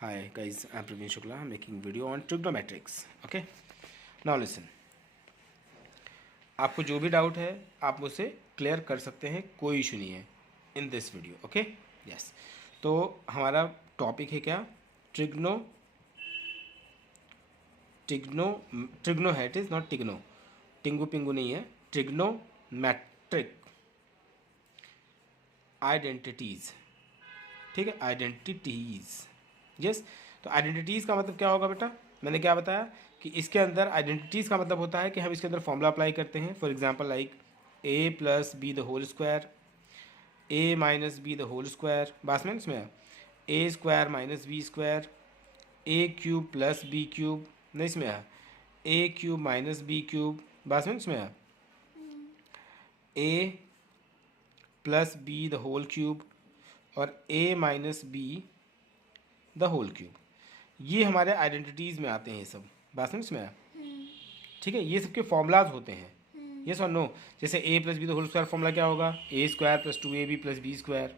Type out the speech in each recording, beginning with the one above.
Hi guys, I'm Praveen Shukla. I'm making video on trigonometrics. Okay. Now listen. आपको जो भी doubt है आप मुझसे क्लियर कर सकते हैं, कोई इशू नहीं है in this video. Okay. Yes. तो हमारा टॉपिक है क्या? ट्रिग्नो ट्रिग्नो ट्रिग्नो है. It is not tigno. टिंगू पिंगू नहीं है. Trigonometric identities. ठीक है, आइडेंटिटीज़. यस. तो आइडेंटिटीज़ का मतलब क्या होगा बेटा? मैंने क्या बताया कि इसके अंदर आइडेंटिटीज़ का मतलब होता है कि हम इसके अंदर फॉर्मूला अप्लाई करते हैं. For example like a plus b the whole square, a minus b the whole square. बात में इसमें a square minus b square, a cube plus b cube. नहीं इसमें है a cube minus b cube. बात में इसमें है a plus b the whole cube और a minus b the whole cube. ये हमारे आइडेंटिटीज़ में आते हैं ये सब. बात समझ में आया? ठीक है, ये सबके फॉर्मूलाज होते हैं. यस और नो. जैसे a plus b the whole square formula क्या होगा? A square plus 2ab plus b square.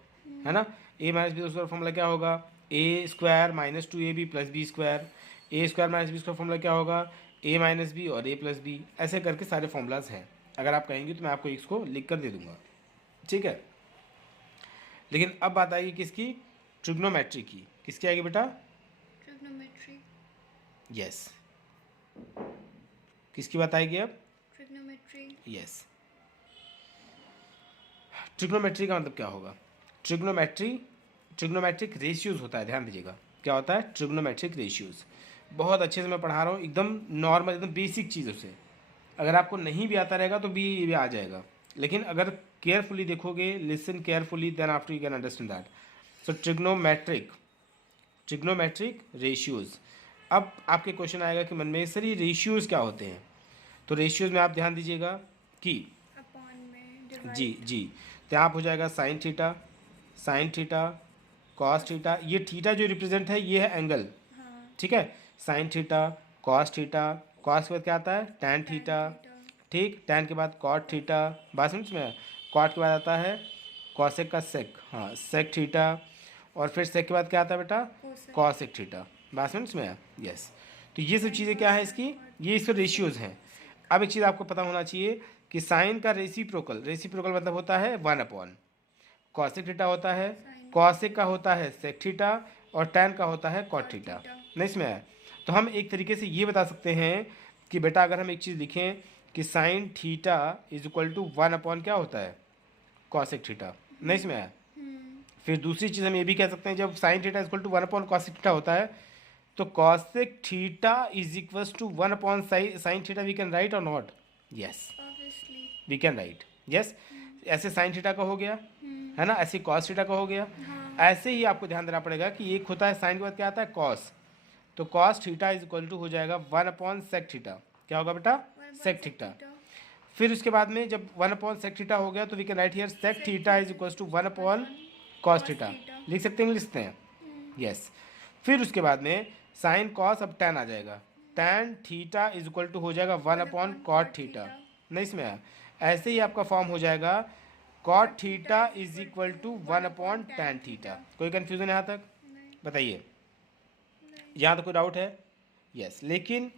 है ना. A minus b the square formula क्या होगा? A square minus 2ab plus b square. A square minus b square formula क्या होगा? ए minus B और ए plus B. ऐसे करके सारे फॉर्मूलाज हैं. अगर आप कहेंगे तो मैं आपको इसको लिख कर दे दूंगा. ठीक है. लेकिन अब बात आएगी किसकी? ट्रिग्नोमेट्री की. किसकी आएगी बेटा? ट्रिग्नोमेट्री. यस. किसकी बात आएगी अब? ट्रिग्नोमेट्री. यस. ट्रिग्नोमेट्री का मतलब क्या होगा? ट्रिग्नोमेट्रिक रेशियोज होता है. ध्यान दीजिएगा क्या होता है? Trigonometric ratios. बहुत अच्छे से मैं पढ़ा रहा हूँ, एकदम नॉर्मल, एकदम बेसिक चीज़ों से. अगर आपको नहीं भी आता रहेगा तो भी ये भी आ जाएगा. लेकिन अगर केयरफुली देखोगे, listen carefully, then after you can understand that. So trigonometric ratios. अब आपके क्वेश्चन आएगा कि मन में सर ये रेशियोज क्या होते हैं? तो रेशियोज में आप ध्यान दीजिएगा कि अपॉन में डिवाइड. जी तो आप हो जाएगा साइन थीटा कॉस थीटा. ये थीटा जो रिप्रेजेंट है ये है एंगल. हाँ. ठीक है. साइन थीटा कॉस के बाद क्या आता है? Tan theta. ठीक. टैन के बाद कॉट थीटा. बात समझ में? कॉट के बाद आता है कॉसेक का सेक. हाँ, सेक थीटा. और फिर सेक के बाद क्या आता है बेटा? Cosec theta. बात समझ में? यस. तो ये सब चीज़ें क्या है इसकी? ये इसके रेशियोज हैं. अब एक चीज़ आपको पता होना चाहिए कि साइन का रेसिप्रोकल मतलब होता है 1/. कॉसेक थीटा होता है, कॉसेक का होता है सेक थीटा और टैन का होता है कॉट थीटा. नहीं इसमें है. तो हम एक तरीके से ये बता सकते हैं कि बेटा अगर हम एक चीज़ लिखें कि sine theta is equal to 1/. क्या होता है? Cosec theta. नहीं इसमें है. फिर दूसरी चीज़ हम ये भी कह सकते हैं, जब sine theta is equal to 1/. Cosec theta होता है तो cosec theta is equal to 1/. Sine theta we can write or not? Yes, obviously we can write. Yes. ऐसे साइन थीटा का हो गया, है ना. ऐसे कॉस थीटा का हो गया. ऐसे ही आपको ध्यान देना पड़ेगा कि एक होता है साइन के बाद क्या आता है? कॉस. तो cos theta is equal to हो जाएगा 1/. Sec theta. क्या होगा बेटा? Sec theta. फिर उसके बाद में जब 1/. सेक थीटा हो गया तो we can write here sec theta is equal to 1/. Cos theta. लिख सकते हैं, लिखते हैं. यस. फिर उसके बाद में साइन कॉस, अब टैन आ जाएगा. Tan theta is equal to हो जाएगा 1/. Cot theta. नहीं इसमें है. ऐसे ही आपका फॉर्म हो जाएगा cot theta is equal to 1/. Tan theta. कोई कन्फ्यूजन यहाँ तक? बताइए. यहाँ तो कोई डाउट है? यस. लेकिन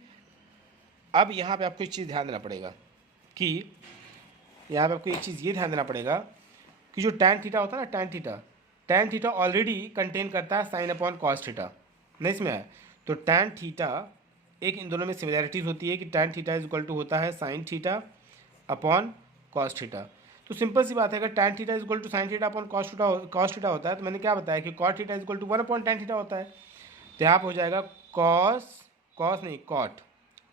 अब यहाँ पे आपको एक चीज़ ध्यान देना पड़ेगा कि यहाँ पे आपको एक चीज़ ये ध्यान देना पड़ेगा कि जो टैन थीटा होता है ना, टैन थीटा ऑलरेडी कंटेन करता है साइन अपॉन कॉस थीटा. नहीं इसमें है. तो टैन थीटा, एक इन दोनों में सिमिलैरिटीज होती है कि tan theta is equal to होता है sine theta upon cos theta. तो सिंपल सी बात है, अगर tan theta is equal to sine theta upon cos theta होता है तो मैंने क्या बताया कि cot theta is equal to 1/. Tan theta होता है. तो यहाँ पर हो जाएगा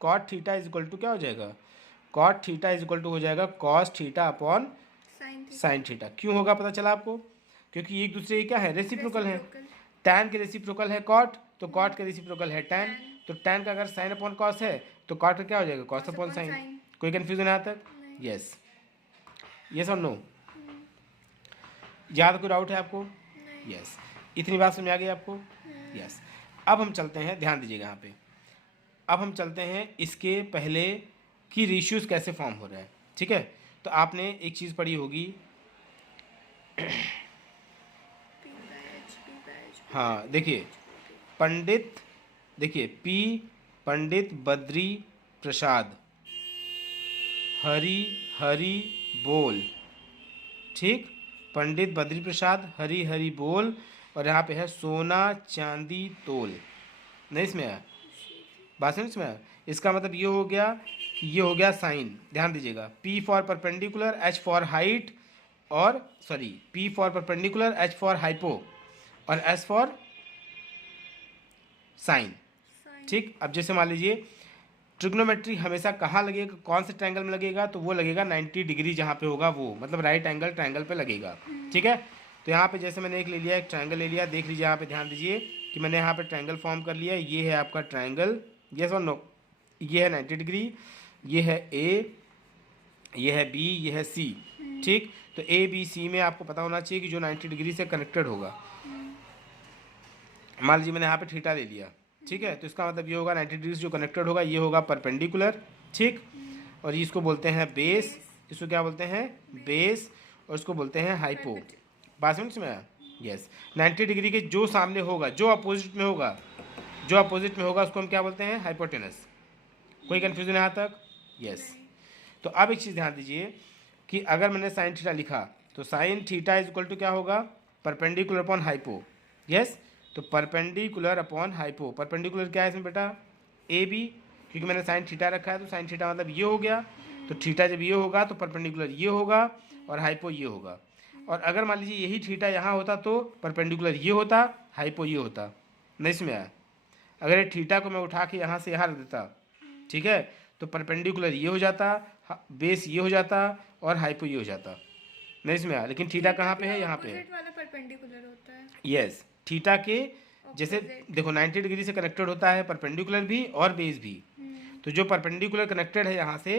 cot theta is equal to क्या हो जाएगा? Cot theta is equal to हो जाएगा cos theta upon sine theta. क्यों होगा पता चला आपको? क्योंकि एक दूसरे के क्या है? रेसिप्रोकल है. टैन के रेसिप्रोकल है कॉट, तो कॉट के रेसिप्रोकल है टैन. तो टैन का अगर साइन अपॉन कॉस है तो कॉट का क्या हो जाएगा? Cos upon sign. कोई कन्फ्यूजन यहाँ तक? यस. यस और नो? ज़्यादा कोई डाउट है आपको? यस. इतनी बात समझ आ गई आपको? यस. अब हम चलते हैं, ध्यान दीजिएगा यहाँ पे. अब हम चलते हैं इसके पहले कि रेशियोज कैसे फॉर्म हो रहा है. ठीक है. तो आपने एक चीज़ पढ़ी होगी. हाँ देखिए, पंडित, देखिए पी पंडित बद्री प्रसाद हरी हरी बोल, ठीक, पंडित बद्री प्रसाद हरी हरी बोल, और यहाँ पे है सोना चांदी तोल। नहीं इसमें है बात, समझ में आया? इसका मतलब ये हो गया कि ये हो गया साइन, ध्यान दीजिएगा, P for perpendicular, H for height, और sorry P for perpendicular, H for hypo, और S फॉर साइन। ठीक, अब जैसे मान लीजिए ट्रिग्नोमेट्री हमेशा कहाँ लगेगा, कौन से ट्रायंगल में लगेगा, तो वो लगेगा 90 डिग्री जहाँ पे होगा वो, मतलब राइट एंगल ट्रायंगल पे लगेगा। ठीक है, तो यहाँ पे जैसे मैंने एक ले लिया, एक ट्रायंगल ले लिया, देख लीजिए यहाँ पे, ध्यान दीजिए कि मैंने यहाँ पे ट्रायंगल फॉर्म कर लिया, ये है आपका ट्रायंगल, यस और नो, ये है 90 डिग्री, ये है ए, ये है बी, ये है सी। ठीक, तो ए बी सी में आपको पता होना चाहिए कि जो 90 डिग्री से कनेक्टेड होगा, मान लीजिए मैंने यहाँ पे थीटा ले लिया, ठीक है, तो इसका मतलब ये होगा 90 डिग्री से जो कनेक्टेड होगा ये होगा परपेंडिकुलर। ठीक, और ये इसको बोलते हैं बेस, इसको क्या बोलते हैं, बेस, और इसको बोलते हैं हाइपो। बात समझ में आया? यस, 90 डिग्री के जो सामने होगा, जो अपोजिट में होगा, जो अपोजिट में होगा उसको हम क्या बोलते हैं, हाइपोटेनस। कोई कन्फ्यूजन यहाँ तक? यस। तो अब एक चीज़ ध्यान दीजिए कि अगर मैंने साइन थीटा लिखा तो sine theta is equal to क्या होगा, परपेंडिकुलर अपॉन हाइपो। यस, तो परपेंडिकुलर अपॉन हाइपो, परपेंडिकुलर क्या है इसमें बेटा, ए बी, क्योंकि मैंने साइन थीटा रखा है तो साइन थीटा मतलब ये हो गया, तो थीटा जब ये होगा तो परपेंडिकुलर ये होगा और हाइपो ये होगा। और अगर मान लीजिए यही थीटा यहाँ होता तो परपेंडिकुलर ये होता, हाइपो ये होता। नहीं इसमें आया? अगर ये थीटा को मैं उठा के यहाँ से यहाँ रख देता, ठीक है, तो परपेंडिकुलर ये हो जाता, बेस ये हो जाता, और हाइपो ये हो जाता। नहीं इसमें आया? लेकिन थीटा कहाँ पे है, यहाँ पे है। वाला परपेंडिकुलर होता है। यस, थीटा के जैसे देखो 90 डिग्री से कनेक्टेड होता है परपेंडिकुलर भी और बेस भी, तो जो परपेंडिकुलर कनेक्टेड है यहाँ से,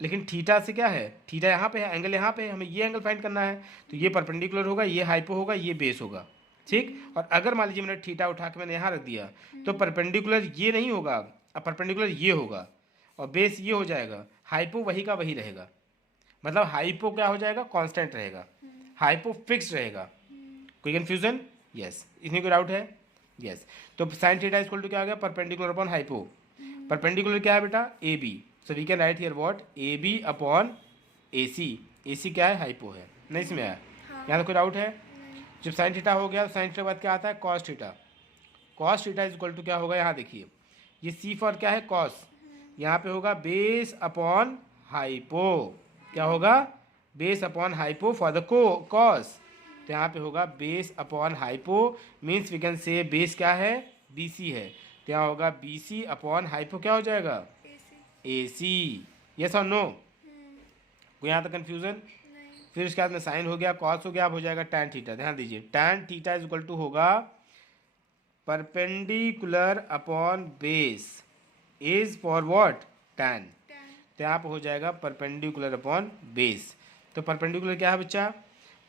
लेकिन थीटा से क्या है, थीटा यहाँ पे है, एंगल यहाँ पे है, हमें ये एंगल फाइंड करना है, तो ये परपेंडिकुलर होगा, ये हाइपो होगा, ये बेस होगा। ठीक, और अगर मान लीजिए मैंने थीटा उठा के मैंने यहाँ रख दिया तो परपेंडिकुलर ये नहीं होगा, अब परपेंडिकुलर ये होगा और बेस ये हो जाएगा, हाइपो वही का वही रहेगा, मतलब हाइपो क्या हो जाएगा, कांस्टेंट रहेगा, हाइपो फिक्स रहेगा। कोई कंफ्यूजन? यस, इसमें कोई डाउट है? यस, तो साइन थीटा इक्वल टू क्या हो गया, परपेंडिकुलर अपॉन हाइपो। परपेंडिकुलर क्या है बेटा, A B, so we can write here what, A B upon A C. A C क्या है, हाइपो है। नहीं इसमें आया? यहाँ तो कोई डाउट है? जब साइन थीटा हो गया तो साइन थीटा के बाद क्या आता है, cos theta. Cos theta is equal to क्या होगा, यहाँ देखिए, ये सी फॉर क्या है, कॉस, यहाँ पे होगा बेस अपॉन हाइपो। क्या होगा, base upon hypo for the cos, तो यहाँ पे होगा base upon hypo, means we can say base क्या है, बी सी है, तो यहाँ होगा बी सी अपॉन हाइपो, क्या हो जाएगा, ए सी। यस और नो? कोई यहाँ तक कन्फ्यूजन? फिर उसके बाद में साइन हो गया, कॉस हो गया, अब हो जाएगा टैन थीटा। ध्यान दीजिए, tan theta is equal to होगा perpendicular upon base is for what, tan, तो यहाँ पर हो जाएगा परपेंडिकुलर अपॉन बेस। तो परपेंडिकुलर क्या है बच्चा,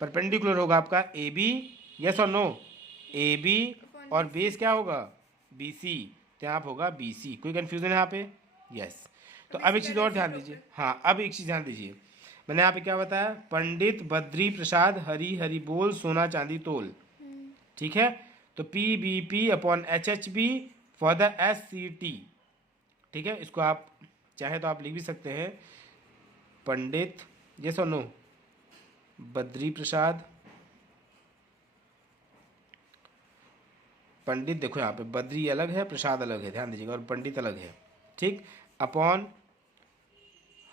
परपेंडिकुलर होगा आपका ए बी, यस और नो, ए बी, और बेस क्या होगा, बी सी, तो यहाँ पर होगा बी सी। कोई कन्फ्यूजन है यहाँ पे? यस। तो अब एक चीज़ और ध्यान दीजिए, हाँ अब एक चीज़ ध्यान दीजिए, मैंने यहाँ पे क्या बताया, पंडित बद्री प्रसाद हरी हरी बोल सोना चांदी तोल। ठीक है, तो P B P upon H H B for the S C T. ठीक है, इसको आप चाहे तो आप लिख भी सकते हैं, पंडित, यस और नो, बद्री प्रसाद, पंडित, देखो यहाँ पे बद्री अलग है, प्रसाद अलग है, ध्यान दीजिएगा, और पंडित अलग है। ठीक, अपॉन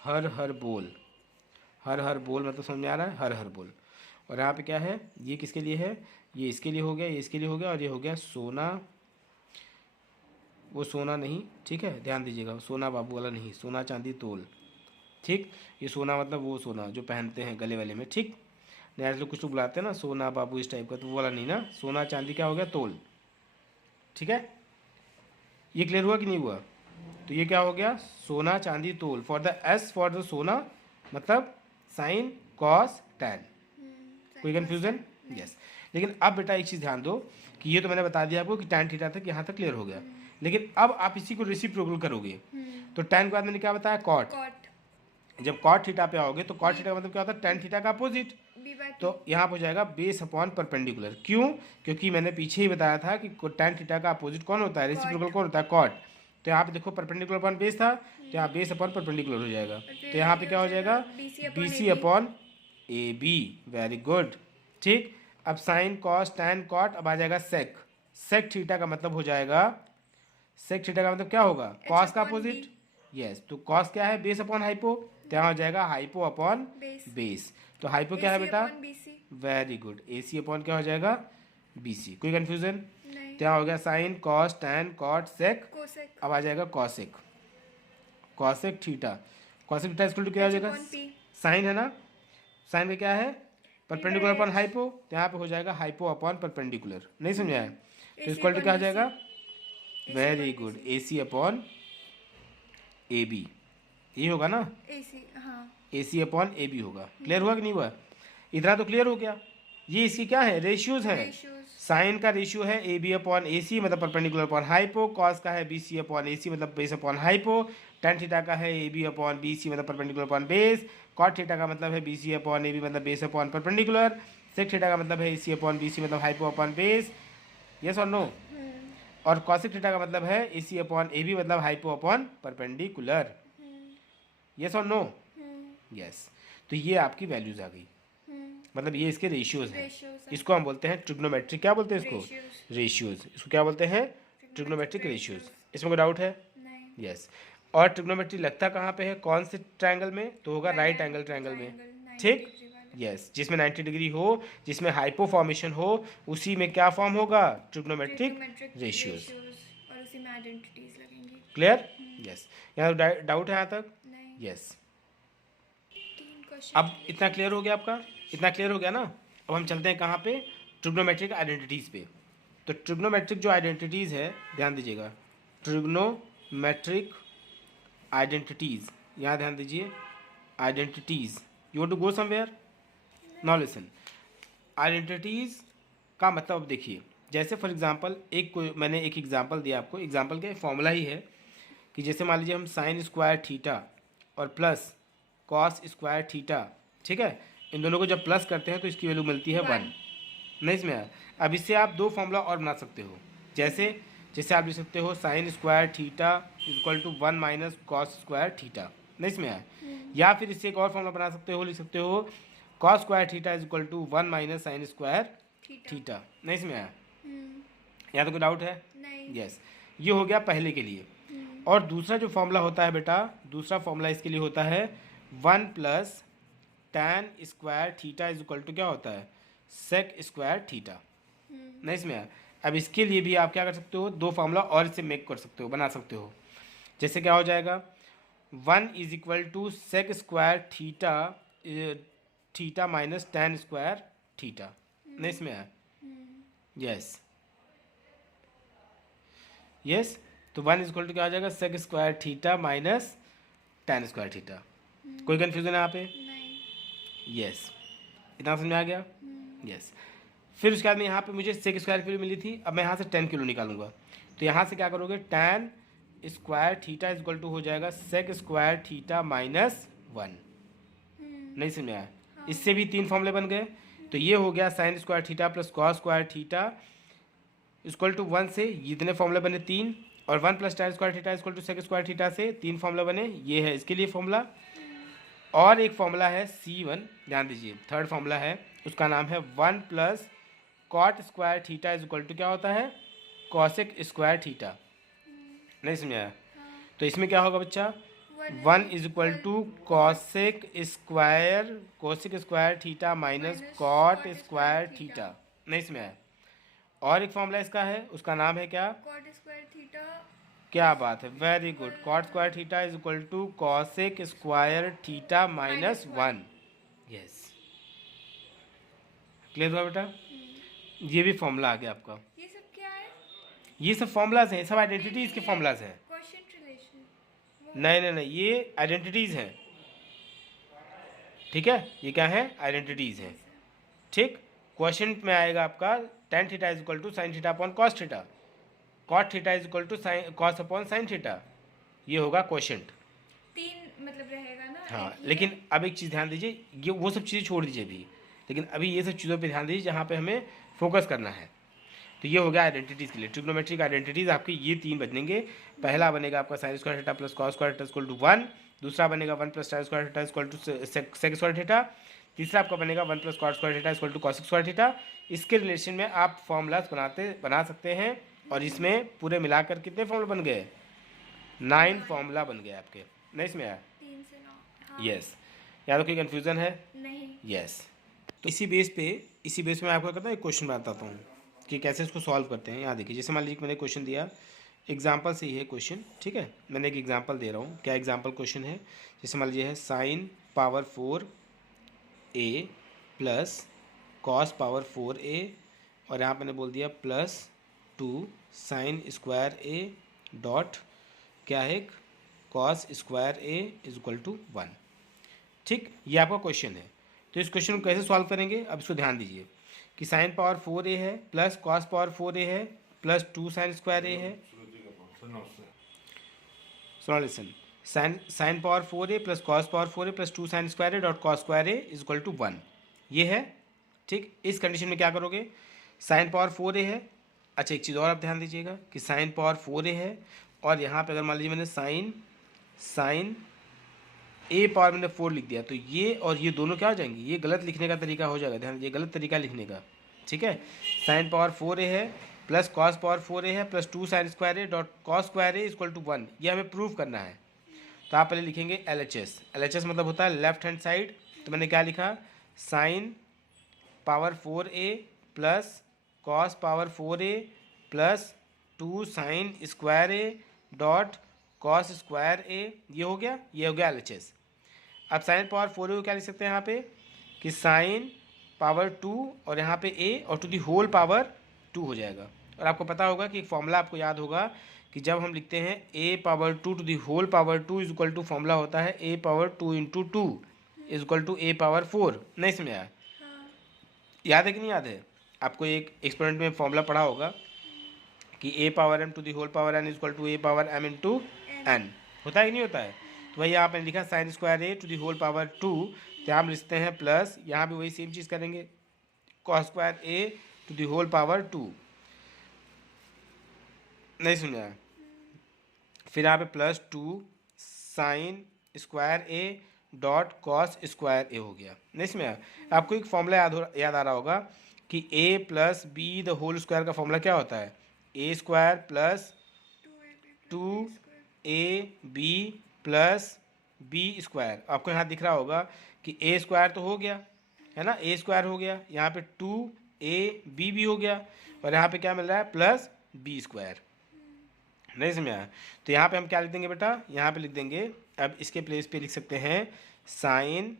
हर हर बोल, हर हर बोल मतलब समझ में आ रहा है, हर हर बोल, और यहाँ पे क्या है, ये किसके लिए है, ये इसके लिए हो गया, ये इसके लिए हो गया, और ये हो गया सोना, वो सोना नहीं, ठीक है, ध्यान दीजिएगा, सोना बाबू वाला नहीं, सोना चांदी तोल। ठीक, ये सोना मतलब वो सोना जो पहनते हैं गले वाले में। ठीक, नया लोग कुछ लोग बुलाते हैं ना सोना बाबू इस टाइप का, तो वो वाला नहीं ना, सोना चांदी क्या हो गया, तोल। ठीक है, ये क्लियर हुआ कि नहीं हुआ? तो ये क्या हो गया, सोना चांदी तोल, for the S for the सोना, मतलब साइन कॉस टैन। कोई कन्फ्यूजन? यस। लेकिन अब बेटा एक चीज़ ध्यान दो कि ये तो मैंने बता दिया आपको कि टैन थीटा तक यहाँ तक क्लियर हो गया, लेकिन अब आप इसी को रेसिप्रोकल करोगे, तो टैन के बाद मैंने क्या बताया, कॉट। जब कॉट थीटा पे आओगे तो कॉट थीटा का मतलब क्या होता है, टैन थीटा का अपोजिट, बी बाय तो यहाँ पर हो जाएगा बेस अपॉन परपेंडिकुलर। क्यों? क्योंकि मैंने पीछे ही बताया था कि tan थीटा का अपोजिट कौन होता है, रेसिप्रोकल कौन होता है, कॉट। तो यहाँ पे देखो परपेंडिकुलर अपॉन बेस था, तो यहाँ बेस अपॉन परपेंडिकुलर हो जाएगा। तो यहाँ पे क्या हो जाएगा, BC upon AB। Very good. ठीक, अब साइन कॉस टैन कॉट, अब आ जाएगा सेक। सेक थीटा का मतलब हो जाएगा, सेक थीटा का मतलब क्या होगा, कॉस का अपोजिट। यस, तो कॉस क्या है, बेस अपॉन हाइपो, तो यहाँ हो जाएगा हाइपो अपॉन बेस। तो हाइपो क्या है बेटा, वेरी गुड, AC अपॉन क्या हो जाएगा, BC। कोई कंफ्यूजन? तो यहाँ हो गया sine cos tan cot sec, अब आ जाएगा cosec. Cosec theta, cosec theta equal to क्या हो जाएगा, साइन है ना, साइन का क्या है, परपेंडिकुलर अपॉन हाइपो, तो यहाँ पे हो जाएगा हाइपो अपॉन परपेंडिकुलर। नहीं समझाया? तो इक्वल टू क्या हो जाएगा, very good, AC upon AB। ये होगा ना, AC अपॉन AB होगा। क्लियर हुआ कि नहीं हुआ? इतना तो क्लियर हो गया। ये इसकी क्या है, रेशियोज है। साइन का रेशियो है AB अपॉन AC मतलब परपेंडिकुलर अपॉन हाइपो, कॉस का है BC अपॉन AC मतलब base upon hypo, tan theta का है AB अपॉन BC मतलब perpendicular upon base, cot theta का मतलब है BC अपॉन AB मतलब base upon perpendicular, sec theta का मतलब है AC अपॉन BC मतलब हाइपो अपॉन बेस। यस और नो? और कॉसेक थीटा का मतलब है AC अपॉन AB मतलब हाइपो अपॉन परपेंडिकुलर। यस और नो? यस। तो ये आपकी वैल्यूज आ गई, मतलब ये इसके रेशियोज हैं। इसको हम बोलते हैं ट्रिग्नोमेट्रिक, क्या बोलते हैं इसको, रेशियोज। इसको क्या बोलते हैं, ट्रिग्नोमेट्रिक रेशियोज। इसमें कोई डाउट है? यस। और ट्रिग्नोमेट्री लगता कहाँ पे है, कौन से ट्रायंगल में, तो होगा राइट एंगल ट्रायंगल में। ठीक, यस, जिसमें 90 डिग्री हो, जिसमें हाइपो फॉर्मेशन हो, उसी में क्या फॉर्म होगा, ट्रिग्नोमेट्रिक रेशियोज। क्लियर? यस। यहाँ डाउट है यहाँ तक? यस। अब इतना क्लियर हो गया आपका, इतना क्लियर हो गया ना। अब हम चलते हैं कहाँ पे, ट्रिग्नोमेट्रिक आइडेंटिटीज़ पे। तो ट्रिग्नोमेट्रिक जो आइडेंटिटीज़ है, ध्यान दीजिएगा, ट्रिग्नोमेट्रिक आइडेंटिटीज़, यहाँ ध्यान दीजिए, identities. You want to go somewhere, now listen. Identities का मतलब अब देखिए, जैसे फॉर एग्जांपल मैंने एक एग्जांपल दिया आपको, एग्जांपल का फॉर्मूला ही है कि जैसे मान लीजिए हम साइन स्क्वायर थीटा और प्लस कॉस स्क्वायर थीटा, ठीक है, इन दोनों को जब प्लस करते हैं तो इसकी वैल्यू मिलती है 1। नहीं इसमें आया? अब इससे आप दो फॉर्मूला और बना सकते हो, जैसे जैसे आप लिख सकते हो sine square theta equal to 1 minus cos square theta. नहीं इसमें आया? या फिर इससे एक और फॉर्मूला बना सकते हो, लिख सकते हो cos square theta is equal to 1 minus sine square theta. नहीं इसमें आया? यहाँ तो कोई डाउट है? यस। ये हो गया पहले के लिए। और दूसरा जो फॉर्मूला होता है बेटा, दूसरा फॉर्मूला इसके लिए होता है 1 plus tan square theta is equal to क्या होता है, सेक स्क्वायर थीटा। नहीं इसमें आया? अब इसके लिए भी आप क्या कर सकते हो, दो फार्मूला और इसे मेक कर सकते हो, बना सकते हो। जैसे क्या हो जाएगा, 1 is equal to sec square theta theta minus tan square theta. नहीं इसमें आया? Yes yes. तो 1 इज इक्वल टू क्या हो जाएगा, sec square theta minus tan square theta. कोई कन्फ्यूजन है यहाँ पे? यस। इतना समझ में आ गया? यस। फिर उसके बाद में यहाँ पे मुझे सेक स्क्वायर की वैल्यू मिली थी, अब मैं यहाँ से 10 किलो निकालूंगा। तो यहाँ से क्या करोगे, tan square theta is equal to हो जाएगा सेक स्क्वायर थीटा माइनस 1। नहीं समझ में आया? इससे भी 3 फॉर्मूले बन गए। तो ये हो गया sine square theta plus cos square theta equal to 1 से ये इतने फॉर्मूले बने 3, और 1 plus tan square theta equal to sec square theta से 3 फॉर्मूला बने। ये है इसके लिए फॉर्मूला। और एक फॉर्मूला है C1, ध्यान दीजिए, थर्ड फॉर्मूला है, उसका नाम है 1 plus cot square theta is equal to क्या होता है, कॉसेक स्क्वायर थीटा। नहीं समझ आया? तो इसमें क्या होगा बच्चा, 1 is equal to cosec square theta minus cot square theta. नहीं समझ आया? और एक फॉर्मूला इसका है, उसका नाम है क्या, कॉट स्क्वायर थीटा। क्या बात है, very good. Cot square theta is equal to cosec square theta minus 1। Yes, clear हुआ बेटा? ये भी फॉर्मूला आ गया आपका। ये सब क्या है? ये सब फॉर्मूलाज हैं, सब आइडेंटिटीज के फॉर्मूलाज हैं। Quotient relation? नहीं, ये आइडेंटिटीज हैं। ठीक है, ये क्या है, आइडेंटिटीज हैं। ठीक, क्वोशिएंट में आएगा आपका tan theta is equal to sine theta upon cos theta, cot theta is equal to cos upon sine theta. ये होगा क्वोशिएंट। 3 मतलब रहेगा ना? हाँ, लेकिन अब एक चीज़ ध्यान दीजिए, ये वो सब चीज़ें छोड़ दीजिए अभी। लेकिन अभी ये सब चीज़ों पे ध्यान दीजिए जहाँ पे हमें फोकस करना है। तो ये हो गया आइडेंटिटीज़ के लिए। ट्रिग्नोमेट्रिक आइडेंटिटीज़ आपके ये 3 बनेंगे। पहला बनेगा आपका sine square theta plus cos square theta equal to 1, दूसरा बनेगा 1 plus tan square theta equal to sec square theta, तीसरा आपका बनेगा 1 plus cos square theta equal to cos square theta. इसके रिलेशन में आप फॉर्मूलाज बना सकते हैं, और इसमें पूरे मिलाकर कितने फॉर्मूला बन गए? 9 फॉर्मूला बन गए आपके। नहीं इसमें आया? 3 से 9। हाँ। यस। या तो कोई कन्फ्यूज़न है? नहीं। यस। तो इसी बेस पे मैं आपको कहता हूँ एक क्वेश्चन बताता हूँ कि कैसे इसको सॉल्व करते हैं। यहाँ देखिए, जैसे मान लीजिए मैंने क्वेश्चन दिया, एग्जाम्पल से ही है क्वेश्चन, ठीक है। मैंने एक एग्जाम्पल दे रहा हूँ। क्या एग्जाम्पल क्वेश्चन है? जैसे मान लीजिए है sine power 4a plus cos power 4a, और यहाँ मैंने बोल दिया plus 2 sine square a dot क्या है cos square a is equal to 1। ठीक, ये आपका क्वेश्चन है। तो इस क्वेश्चन को कैसे सॉल्व करेंगे? अब इसको ध्यान दीजिए कि साइन पावर 4a है प्लस कॉस पावर 4a है प्लस 2 साइन स्क्वायर a है। सुनो listen, sine power 4a plus cos power 4a plus 2 sine square a dot cos square a is equal to 1, ये है। ठीक, इस कंडीशन में क्या करोगे? साइन पावर 4a है। अच्छा, एक चीज़ और आप ध्यान दीजिएगा कि साइन पावर 4a है, और यहाँ पे अगर मान लीजिए मैंने साइन ए पावर मैंने 4 लिख दिया, तो ये और ये दोनों क्या हो जाएंगे? ये गलत लिखने का तरीका हो जाएगा। ध्यान दीजिए, गलत तरीका लिखने का। ठीक है, साइन पावर 4a है प्लस कॉस पावर 4a है plus 2 sine square a dot cos square a equal to 1, ये हमें प्रूव करना है। तो आप पहले लिखेंगे LHS। LHS मतलब होता है लेफ्ट हैंड साइड। तो मैंने क्या लिखा? Sign power 4a plus cos power 4a plus 2 sine square a dot cos square a, ये हो गया, ये हो गया LHS। अब साइन पावर 4a को क्या लिख सकते हैं यहाँ पे कि साइन पावर 2 और यहाँ पे a और टू दी होल पावर 2 हो जाएगा। और आपको पता होगा कि एक फॉर्मूला आपको याद होगा कि जब हम लिखते हैं a power 2 to the whole power 2 is equal to, formula होता है a power 2 into 2 is equal to a power 4। नहीं समझ आया? याद है कि नहीं याद है? आपको एक एक्सपेरिमेंट में फॉर्मूला पढ़ा होगा कि a power m to the whole power n is equal to a power m into n। होता है कि नहीं होता है? तो वही यहाँ पे लिखा sine square a to the whole power 2, तो यहाँ हम लिखते हैं प्लस, यहाँ भी वही सेम चीज़ करेंगे, cos square a to the whole power 2। नहीं सुना? फिर यहाँ पे plus 2 sine square a dot cos square a हो गया। नहीं समझा? आपको एक फॉर्मूला याद आ रहा होगा कि a plus b the whole square का फॉर्मूला क्या होता है? a square plus 2ab plus b square. आपको यहाँ दिख रहा होगा कि a स्क्वायर तो हो गया है ना, a स्क्वायर हो गया, यहाँ पे 2ab भी हो गया, और यहाँ पे क्या मिल रहा है? Plus b square. नहीं समझा? तो यहाँ पे हम क्या लिख देंगे बेटा? यहाँ पे लिख देंगे, अब इसके प्लेस पे लिख सकते हैं sine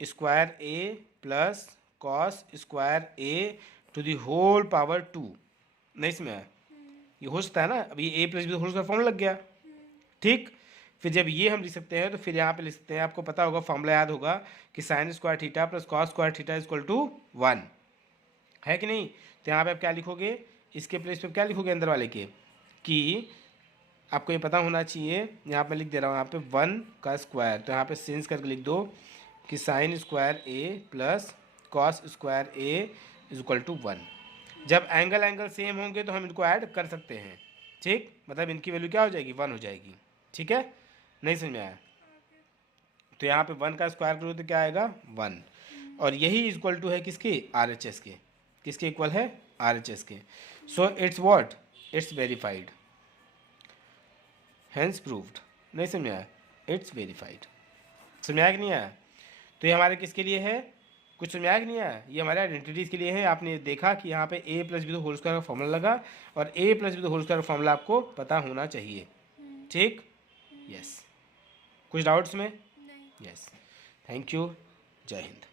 square a plus cos square a to the whole power 2। नहीं समझा? ये हो सकता है ना, अब ये a plus b whole square formula लग गया। ठीक, फिर जब ये हम लिख सकते हैं तो फिर यहाँ पे लिख सकते हैं, आपको पता होगा, फॉर्मूला याद होगा कि sine square theta plus cos square theta is equal to 1, है कि नहीं? तो यहाँ पे आप क्या लिखोगे? इसके प्लेस पे क्या लिखोगे अंदर वाले के, कि आपको ये पता होना चाहिए। यहाँ पे लिख दे रहा हूँ, यहाँ पे 1 का स्क्वायर, तो यहाँ पे सेंस करके लिख दो कि sine square a plus cos square a is equal to 1। जब एंगल सेम होंगे तो हम इनको ऐड कर सकते हैं। ठीक, मतलब इनकी वैल्यू क्या हो जाएगी? 1 हो जाएगी। ठीक है, नहीं समझ में आया? तो यहाँ पे 1 का स्क्वायर करो तो क्या आएगा? 1। और यही इक्वल टू है किसके? RHS के। किसके इक्वल है? RHS के। So it's what? It's verified, hence proved. नहीं समझ में आया? It's verified. समझ में आया कि नहीं आया? तो ये हमारे किसके लिए है? कुछ समझ में आया कि नहीं आया? ये हमारे आइडेंटिटीज़ के लिए है। आपने देखा कि यहाँ पे a plus b whole square का फॉर्मूला लगा, और a plus b whole square का फॉर्मूला आपको पता होना चाहिए। ठीक, यस। कुछ डाउट्स में? नहीं। यस, थैंक यू, जय हिंद।